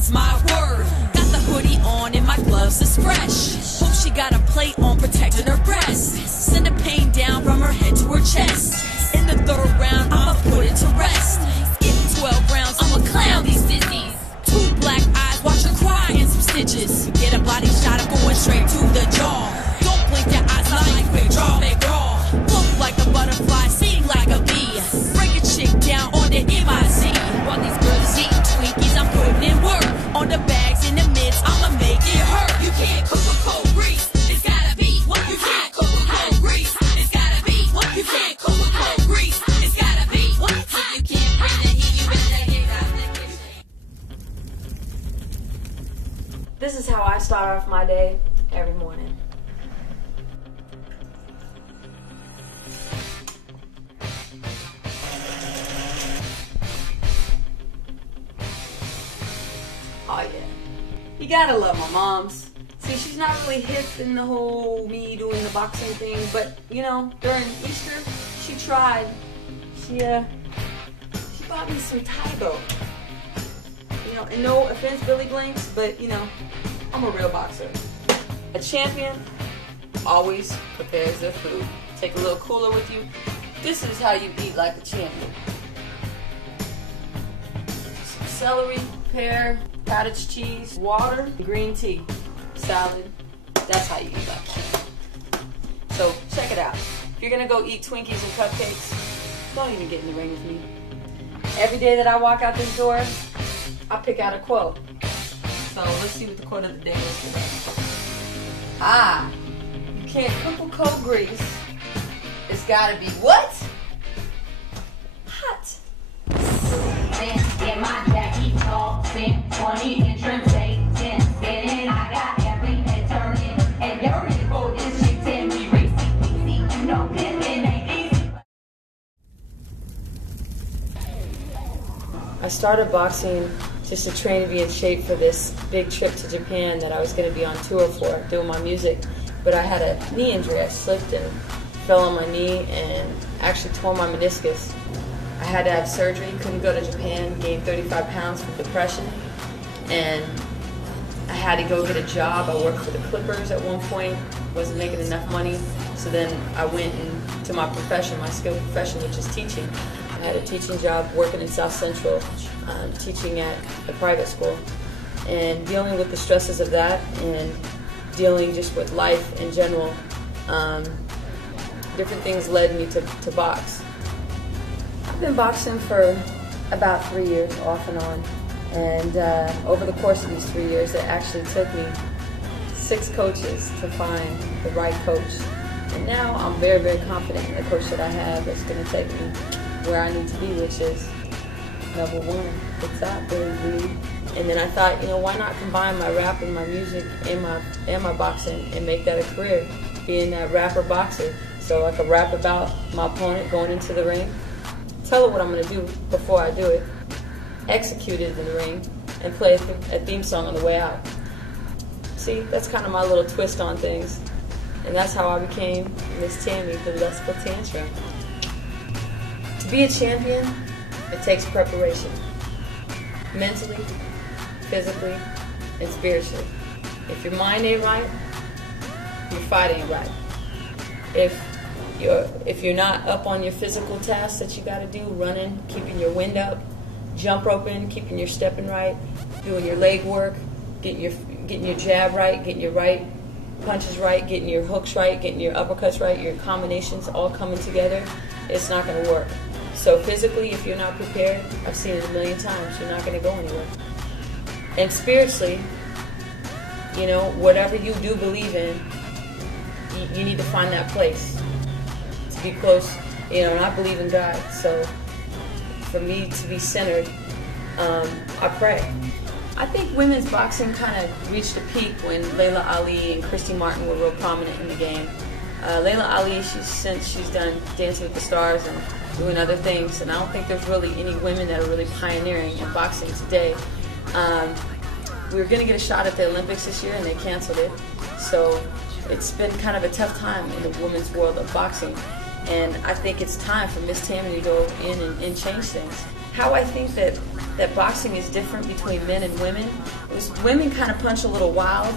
that's my word. Got the hoodie on and my gloves is fresh. Hope she got a plate on protecting her breast. Send the pain down from her head to her chest. In the third round, I'ma put it to rest. Skip 12 rounds, I'ma clown these sissies. 2 black eyes, watch her cry in some stitches. Get a body shot, I'm going straight to the jaw. Don't blink your eyes, like quick draw, big raw. Look like a butterfly, sing like a bee. Break a chick down on the MIC. While these girls eating Twinkies, I'm putting in work. On the bags in the midst, I'ma make it hurt. You can't cook with cold grease, it's gotta be what you can't cook with cold grease. It's gotta be what you can't cook with cold grease. It's gotta be what you can't bring the heat, you better get out the kitchen. This is how I start off my day every morning. Oh yeah. You gotta love my moms. See, she's not really hip in the whole me doing the boxing thing, but you know, during Easter, she tried. She bought me some Tygo. You know, and no offense, Billy Blanks, but you know, I'm a real boxer. A champion always prepares their food. Take a little cooler with you. This is how you eat like a champion. Some celery, pear, cottage cheese, water, green tea, salad. That's how you eat like a champion. So check it out. If you're gonna go eat Twinkies and cupcakes, don't even get in the ring with me. Every day that I walk out this door, I pick out a quote. So let's see what the quote of the day is today. You can't cook with cold grease. It's gotta be what? Hot. I started boxing just to train to be in shape for this big trip to Japan that I was going to be on tour for, doing my music. But I had a knee injury. I slipped and fell on my knee and actually tore my meniscus. I had to have surgery, couldn't go to Japan, gained 35 pounds from depression, and I had to go get a job. I worked for the Clippers at one point, wasn't making enough money, so then I went into my profession, my skilled profession, which is teaching. I had a teaching job working in South Central, teaching at a private school, and dealing with the stresses of that and dealing just with life in general. Different things led me to box. I've been boxing for about 3 years, off and on, and over the course of these 3 years, it actually took me 6 coaches to find the right coach. And now I'm very, very confident in the coach that I have that's going to take me where I need to be, which is number 1, the top, very lead. And then I thought, you know, why not combine my rap and my music and my boxing and make that a career, being that rapper boxer. So I could rap about my opponent going into the ring, tell her what I'm going to do before I do it, execute it in the ring, and play a theme song on the way out. See, that's kind of my little twist on things. And that's how I became Miss Tami, the Lustful Tantrum. To be a champion, it takes preparation. Mentally, physically, and spiritually. If your mind ain't right, your fight ain't right. If you're not up on your physical tasks that you gotta do, running, keeping your wind up, jump roping, keeping your stepping right, doing your leg work, getting your jab right, getting your right punches right, getting your hooks right, getting your uppercuts right, your combinations all coming together, it's not gonna work. So physically, if you're not prepared, I've seen it a million times, you're not gonna go anywhere. And spiritually, you know, whatever you do believe in, you need to find that place to be close, you know, and I believe in God, so for me to be centered, I pray. I think women's boxing kind of reached a peak when Layla Ali and Christy Martin were real prominent in the game. Layla Ali, since she's done Dancing with the Stars and doing other things, and I don't think there's really any women that are really pioneering in boxing today. We were going to get a shot at the Olympics this year and they canceled it, so it's been kind of a tough time in the women's world of boxing, and I think it's time for Miss Tami to go in and change things. how I think that boxing is different between men and women is women kind of punch a little wild.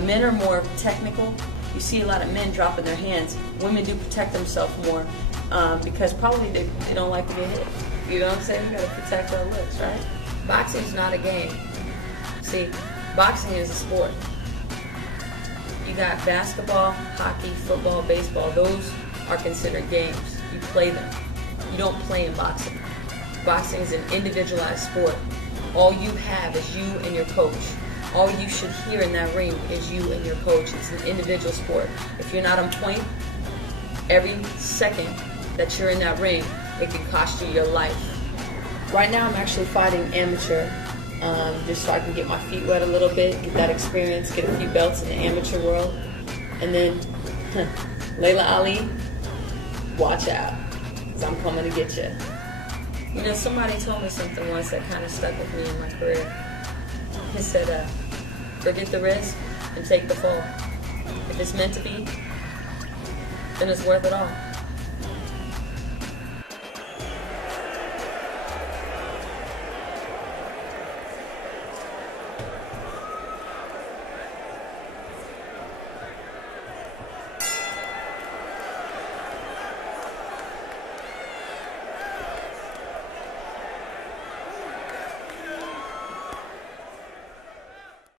Men are more technical. You see a lot of men dropping their hands. Women do protect themselves more because probably they don't like to get hit. You know what I'm saying? You got to protect our looks, right? Boxing is not a game. See, boxing is a sport. You got basketball, hockey, football, baseball. Those are considered games. You play them. You don't play in boxing. Boxing is an individualized sport. All you have is you and your coach. All you should hear in that ring is you and your coach. It's an individual sport. If you're not on point, every second that you're in that ring, it can cost you your life. Right now I'm actually fighting amateur, just so I can get my feet wet a little bit, get that experience, get a few belts in the amateur world. And then, Layla Ali, watch out, because I'm coming to get you. You know, somebody told me something once that kind of stuck with me in my career. He said, forget the risk and take the fall. If it's meant to be, then it's worth it all.